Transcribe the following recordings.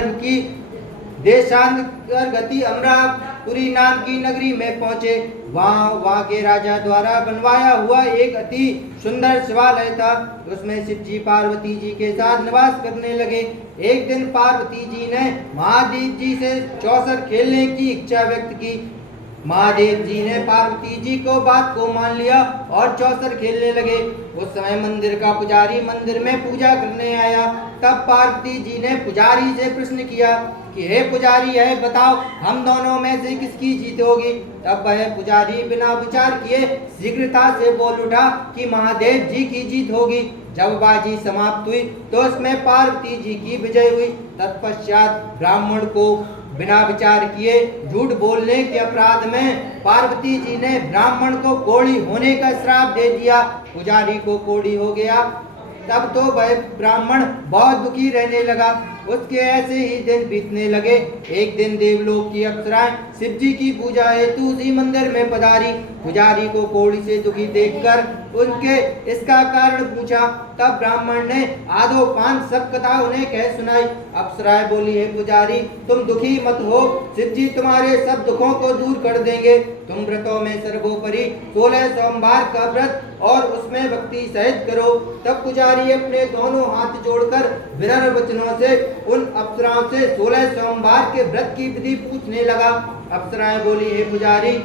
की देशांतर गति अमरापुरी नाम की नगरी में पहुंचे। वहाँ के राजा द्वारा बनवाया हुआ एक अति सुंदर शिवालय था। उसमें शिव जी पार्वती जी के साथ निवास करने लगे। एक दिन पार्वती जी ने महादेव जी से चौसर खेलने की इच्छा व्यक्त की। महादेव जी ने पार्वती जी को बात को मान लिया और चौसर खेलने लगे। उस समय मंदिर का पुजारी मंदिर में पूजा करने आया। तब पार्वती जी ने पुजारी से प्रश्न किया कि हे पुजारी, है बताओ हम दोनों में से किसकी जीत होगी। तब वह पुजारी बिना विचार किए शीघ्रता से बोल उठा कि महादेव जी की जीत होगी। जब बाजी समाप्त हुई तो उसमें पार्वती जी की विजय हुई। तत्पश्चात ब्राह्मण को बिना विचार किए झूठ बोलने के अपराध में पार्वती जी ने ब्राह्मण को कोढ़ी होने का श्राप दे दिया। पुजारी को कोढ़ी हो गया। तब तो वह ब्राह्मण बहुत दुखी रहने लगा। उसके ऐसे ही दिन बीतने लगे। एक दिन देवलोक की अप्सराएं शिव जी की पूजा हेतु उसी मंदिर में पधारी। पुजारी को कोढ़ी से दुखी देखकर उनके इसका कारण पूछा। तब ब्राह्मण ने आधो पांच सब कथा उन्हें कह सुनाई। अप्सराएं बोली, हे पुजारी, तुम दुखी मत हो, शिव जी तुम्हारे सब दुखों को दूर कर देंगे। तुम व्रतों में सर्वोपरि 16 सोमवार का व्रत और उसमें भक्ति सहित करो। तब पुजारी अपने दोनों हाथ जोड़कर विनम्र वचनों से उन अप्सराओं से 16 सोमवार के व्रत की विधि पूछने लगा। अप्सराएं बोली, हे पुजारी,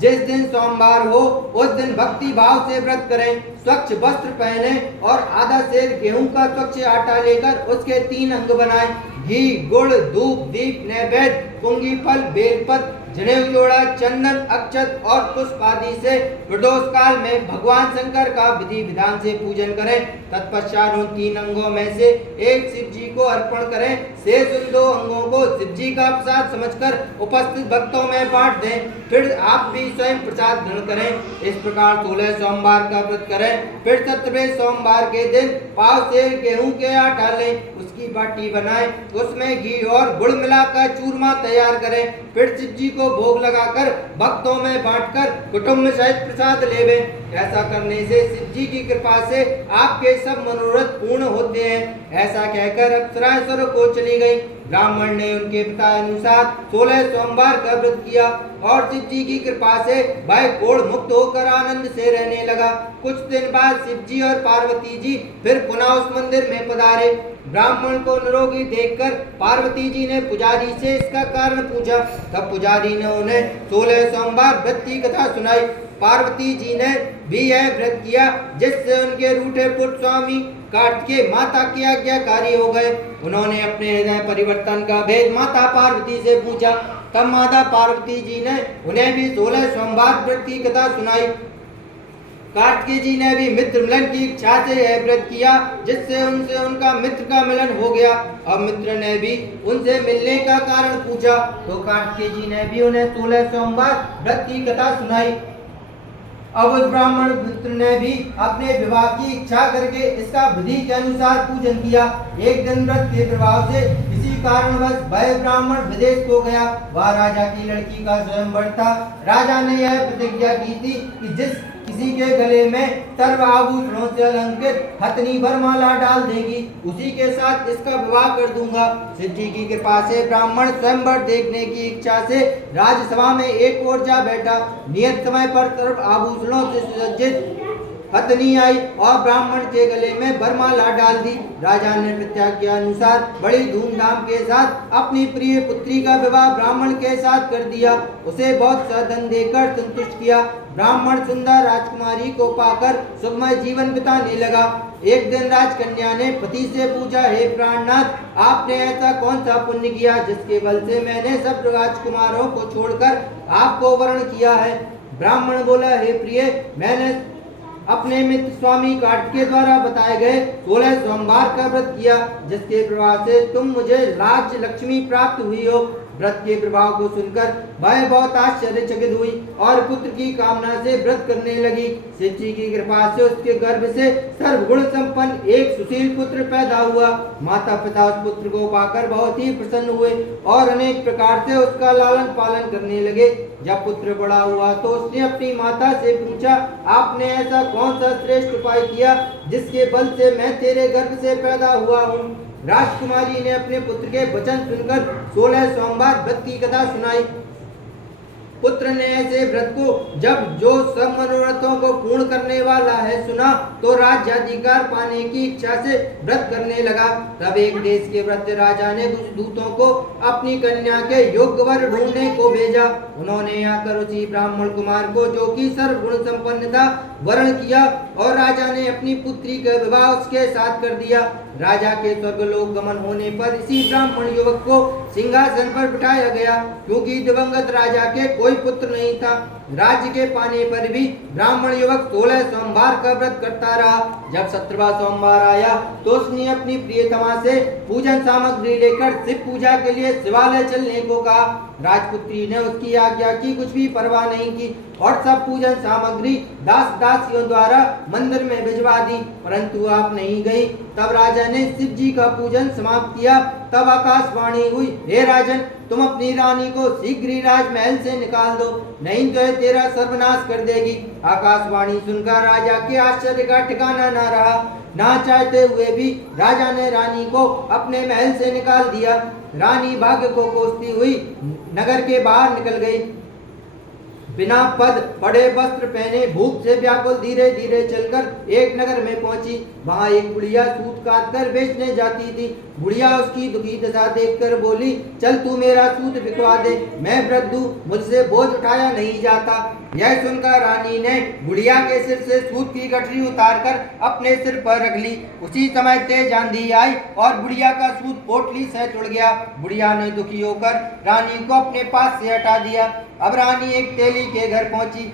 जिस दिन सोमवार हो उस दिन भक्ति भाव से व्रत करें, स्वच्छ वस्त्र पहने और आधा सेर गेहूं का स्वच्छ आटा लेकर उसके 3 अंग बनाएं। घी, गुड़, धूप, दीप, नैवेद्य, पुंगी फल, बेलपत्र, जनेऊ जोड़ा, चंदन, अक्षत और पुष्प आदि से प्रदोष काल में भगवान शंकर का विधि विधान से पूजन करें। तत्पश्चात उन 3 अंगों में से एक शिव जी को अर्पण करें। शेष उन 2 अंगों को शिव जी का प्रसाद समझकर उपस्थित भक्तों में बांट दें। फिर आप भी स्वयं प्रसाद ग्रहण करें। इस प्रकार 16 सोमवार का व्रत करें। फिर 17वें सोमवार के दिन पाव से गेहूं के आटा लें, उसकी बाटी बनाएं, उसमें घी और गुड़ मिलाकर चूरमा तैयार करें। फिर शिव जी को भोग लगाकर भक्तों में बांटकर कुटुंब सहित प्रसाद लेवें। ऐसा करने से शिव जी की कृपा से आपके सब मनोरथ पूर्ण होते हैं। ऐसा कहकर अप्सराएं स्वर्ग को चली गई। ब्राह्मण ने उनके पिता अनुसार 16 सोमवार का व्रत किया और शिव जी की कृपा से वह कोढ़ मुक्त होकर आनंद से रहने लगा। कुछ दिन बाद शिव जी और पार्वती जी फिर पुनः उस मंदिर में पधारे। ब्राह्मण को निरोगी देखकर पार्वती जी ने पुजारी से इसका कारण पूछा। तब पुजारी ने उन्हें 16 सोमवार व्रत की कथा सुनाई। पार्वती जी ने भी यह व्रत किया, जिससे उनके रूठे पुत्र स्वामी काट के माता के आज्ञाकारी हो गए। उन्होंने अपने हृदय परिवर्तन का भेद माता पार्वती से पूछा। तब माता पार्वती जी ने उन्हें भी 16 सोमवार व्रत की कथा सुनाई। कार्तिकेय जी ने भी मित्र मिलन की इच्छा से यह व्रत किया, जिससे उनसे उनका मित्र का मिलन हो गया। अब मित्र ने भी उनसे मिलने का कारण पूछा तो कार्तिकेय जी ने भी उन्हें 16 सोमवार व्रत की कथा सुनाई। अब उस ब्राह्मण मित्र ने भी अपने विवाह की इच्छा करके इसका विधि के अनुसार पूजन किया। एक दिन व्रत के प्रभाव से किसी कारणवश वह ब्राह्मण विदेश को गया। वह राजा की लड़की का स्वयंवर था। राजा ने यह प्रतिज्ञा की थी कि जिस किसी के गले में सर्व आभूषणों से अलंकृत हथनी भर माला डाल देगी, उसी के साथ इसका विवाह कर दूंगा। शिव जी की कृपा से ब्राह्मण स्वयंवर देखने की इच्छा से राजसभा में एक ओर जा बैठा। नियत समय पर सर्व आभूषणों से सुसज्जित हथनी आई और ब्राह्मण के गले में बरमाला डाल दी। राजा ने प्रतिज्ञा अनुसार बड़ी धूमधाम के साथ अपनी प्रिय पुत्री का विवाह ब्राह्मण के साथ कर दिया। उसे बहुत सा धन देकर संतुष्ट किया। ब्राह्मण सुंदर राजकुमारी को पाकर सुखमय जीवन बिताने लगा। एक दिन राजकन्या ने पति से पूछा, हे प्राणनाथ, आपने ऐसा कौन सा पुण्य किया जिसके बल से मैंने सब राजकुमारों को छोड़कर आपको वर्ण किया है। ब्राह्मण बोला, हे प्रिय, मैंने अपने मित्र स्वामी कार्तिकेय द्वारा बताए गए 16 सोमवार का व्रत किया, जिसके प्रभाव से तुम मुझे राज्य लक्ष्मी प्राप्त हुई हो। व्रत के प्रभाव को सुनकर वह बहुत आश्चर्यचकित हुई और पुत्र की कामना से व्रत करने लगी। शिव जी की कृपा से उसके गर्भ से सर्वगुण संपन्न एक सुशील पुत्र पैदा हुआ। माता पिता उस पुत्र को पाकर बहुत ही प्रसन्न हुए और अनेक प्रकार से उसका लालन पालन करने लगे। जब पुत्र बड़ा हुआ तो उसने अपनी माता से पूछा, आपने ऐसा कौन सा श्रेष्ठ उपाय किया जिसके बल से मैं तेरे गर्भ से पैदा हुआ हूँ। राजकुमारी ने अपने पुत्र के वचन सुनकर 16 सोमवार व्रत की कथा सुनाई। पुत्र ने ऐसे व्रत को जब जो सब मनोरथों को पूर्ण करने वाला है सुना तो राज्याधिकार पाने की इच्छा से व्रत करने लगा। तब एक देश के वृद्ध राजा ने कुछ दूतों को अपनी कन्या के योग्य वर ढूंढने को भेजा। उन्होंने आकर उसी ब्राह्मण कुमार को, जो कि सर्वगुण संपन्न था, वरण किया और राजा ने अपनी पुत्री का विवाह उसके साथ कर दिया। राजा के स्वर्गलोक गमन होने पर इसी ब्राह्मण युवक को सिंहासन पर बिठाया गया, क्योंकि दिवंगत राजा के कोई पुत्र नहीं था। राज्य के पाने पर भी ब्राह्मण युवक 16 सोमवार का व्रत करता रहा। जब 17वां सोमवार आया तो उसने अपनी प्रियतमा से पूजन सामग्री लेकर शिव पूजा के लिए शिवालय चलने को कहा। राजपुत्री ने उसकी आज्ञा की कुछ भी परवाह नहीं की और सब पूजन सामग्री दास दासियों द्वारा मंदिर में भिजवा दी, परंतु आप नहीं गई। तब राजा ने शिव जी का पूजन समाप्त किया। तब आकाशवाणी हुई, हे राजन, तुम अपनी रानी को शीघ्र ही राजमहल से निकाल दो, नहीं तो तेरा सर्वनाश कर देगी। आकाशवाणी सुनकर राजा के आश्चर्य का ठिकाना न रहा। ना चाहते हुए भी राजा ने रानी को अपने महल से निकाल दिया। रानी भाग्य को कोसती हुई नगर के बाहर निकल गई। बिना पद बड़े वस्त्र पहने भूख से व्याकुल धीरे धीरे चलकर एक नगर में पहुंची। वहां एक बुढ़िया सूत काट कर बेचने जाती थी। बुढ़िया उसकी दुखी दशा देखकर बोली, चल तू मेरा सूत बिकवा दे, मैं वृद्ध हूं, मुझसे बोझ उठाया नहीं जाता। यह सुनकर रानी ने बुढ़िया के सिर से सूत की गठरी उतारकर अपने सिर पर रख ली। उसी समय तेज आंधी आई और बुढ़िया का सूत पोटली से जुड़ गया। बुढ़िया ने दुखी होकर रानी को अपने पास से हटा दिया। अब रानी एक तेली के घर पहुंची।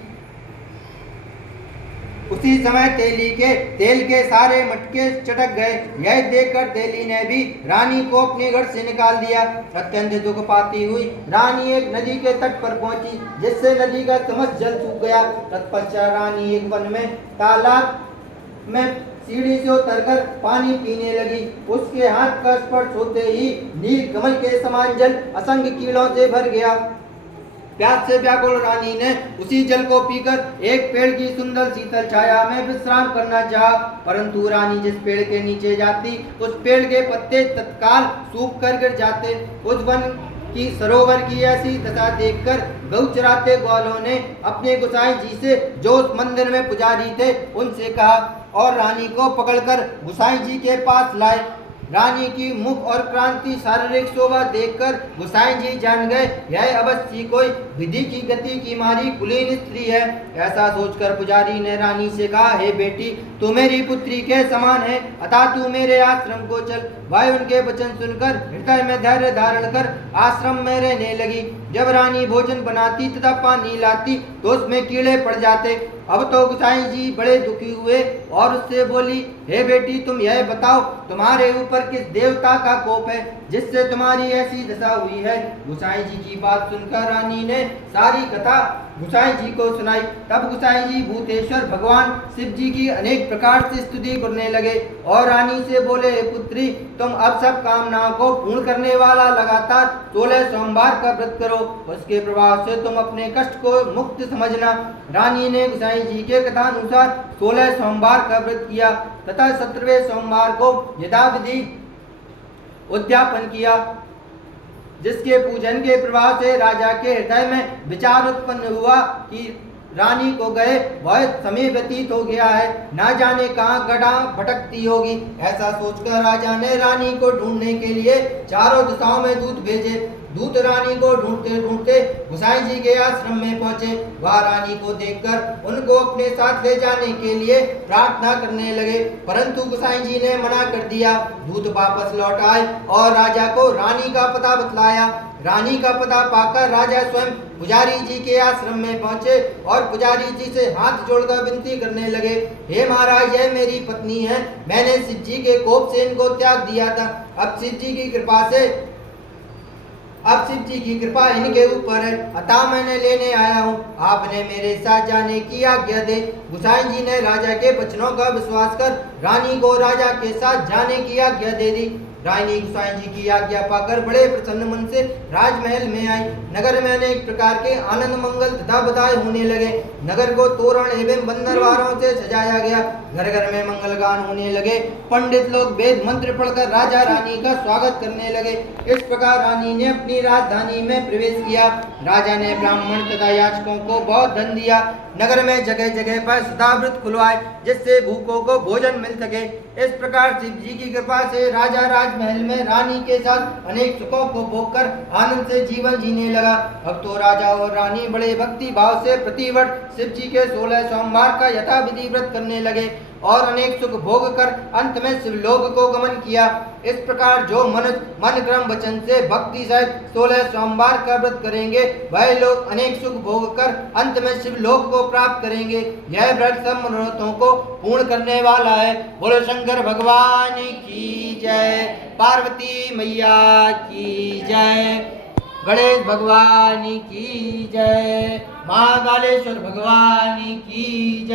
उसी समय तेली के तेल के सारे मटके चटक गए। यह देखकर तेली ने भी रानी को अपने घर से निकाल दिया। अत्यंत दुख पाती हुई रानी एक नदी के तट पर पहुंची, जिससे नदी का समस्त जल सूख गया। तत्पश्चात रानी एक वन में तालाब में सीढ़ी से उतरकर पानी पीने लगी। उसके हाथ का स्पर्श होते ही नील कमल के समान जल असंख्य कीड़ों से भर गया। प्यास से व्याकुल रानी ने उसी जल को पीकर एक पेड़ की सुंदर शीतल छाया में विश्राम करना चाहा, परंतु रानी जिस पेड़ के नीचे जाती उस पेड़ के पत्ते तत्काल सूख कर गिर जाते। उस वन की सरोवर की ऐसी दशा देखकर गौ चराते ग्वालों ने अपने गोसाई जी से, जो उस मंदिर में पुजारी थे, उनसे कहा और रानी को पकड़कर गोसाई जी के पास लाए। रानी की मुख और क्रांति शारीरिक शोभा देखकर गोसाई जी जान गए, यह अवश्य कोई विधि की गति की मारी कुलीन स्त्री है। ऐसा सोचकर पुजारी ने रानी से कहा, हे बेटी, तू मेरी पुत्री के समान है, अतः तू मेरे आश्रम को चल। वह उनके वचन सुनकर हृदय में धैर्य धारण कर आश्रम में रहने लगी। जब रानी भोजन बनाती तथा पानी लाती तो उसमें कीड़े पड़ जाते। अब तो गोसाई जी बड़े दुखी हुए और उससे बोली, हे बेटी, तुम यह बताओ, तुम्हारे ऊपर किस देवता का कोप है जिससे तुम्हारी ऐसी दशा हुई है। गोसाई जी की बात सुनकर रानी ने सारी कथा गोसाई जी को सुनाई। तब गोसाई जी भूतेश्वर भगवान शिव जी की अनेक प्रकार से स्तुति करने लगे और रानी से बोले, हे पुत्री, तुम अब सब कामनाओं को पूर्ण करने वाला लगातार 16 सोमवार का व्रत करो, उसके प्रभाव से तुम अपने कष्ट को मुक्त समझना। रानी ने गोसाई जी के कथानुसार 16 सोमवार का व्रत किया तथा 17वें सोमवार को यथाविधि उद्यापन किया, जिसके पूजन के प्रभाव से राजा के हृदय में विचार उत्पन्न हुआ कि रानी को गए वह समय व्यतीत हो गया है, ना जाने कहाँ गड़ा भटकती होगी। ऐसा सोचकर राजा ने रानी को ढूंढने के लिए चारों दिशाओं में दूत भेजे। दूत रानी को ढूंढते ढूंढते गोसाई जी के आश्रम में पहुंचे। वह रानी को देखकर उनको अपने साथ ले जाने के लिए प्रार्थना करने लगे, परंतु गोसाई जी ने मना कर दिया। दूत वापस लौट आए और राजा को रानी का पता बतलाया। रानी का पता पाकर राजा स्वयं पुजारी जी के आश्रम में पहुंचे और पुजारी जी से हाथ जोड़कर विनती करने लगे, हे महाराज, यह मेरी पत्नी है, मैंने शिव जी के कोप से इनको त्याग दिया था। अब शिव जी की कृपा इनके ऊपर है, अतः मैंने लेने आया हूँ, आपने मेरे साथ जाने की आज्ञा दे। गोसाई जी ने राजा के वचनों का विश्वास कर रानी को राजा के साथ जाने की आज्ञा दे दी। रानी गोसाई जी की आज्ञा पाकर बड़े प्रसन्न मन से राजमहल में आई। नगर में अनेक प्रकार के आनंद मंगल तथा बधाई होने लगे। नगर को तोरण एवं बंदरवारों से सजाया गया। घर घर में मंगल गान होने लगे। पंडित लोग वेद मंत्र पढ़कर राजा रानी का स्वागत करने लगे। इस प्रकार रानी ने अपनी राजधानी में प्रवेश किया। राजा ने ब्राह्मण तथा याचकों को बहुत धन दिया। नगर में जगह जगह पर सदाव्रत खुलवाए, जिससे भूखों को भोजन मिल सके। इस प्रकार शिव जी की कृपा से राजा राजमहल में रानी के साथ अनेक सुखों को भोगकर आनंद से जीवन जीने लगा। अब तो राजा और रानी बड़े भक्ति भाव से प्रतिवर्ष शिव जी के 16 सोमवार का यथाविधि व्रत करने लगे और अनेक सुख भोग कर अंत में शिवलोक को गमन किया। इस प्रकार जो मन क्रम वचन से भक्ति सहित 16 सोमवार का व्रत करेंगे, वह लोग अनेक सुख भोग कर अंत में शिवलोक को प्राप्त करेंगे। यह व्रत सब मनोरथों को पूर्ण करने वाला है। बोलो शंकर भगवान की जय, पार्वती मैया की जय, गणेश भगवान की जय, महाकालेश्वर भगवान की जय।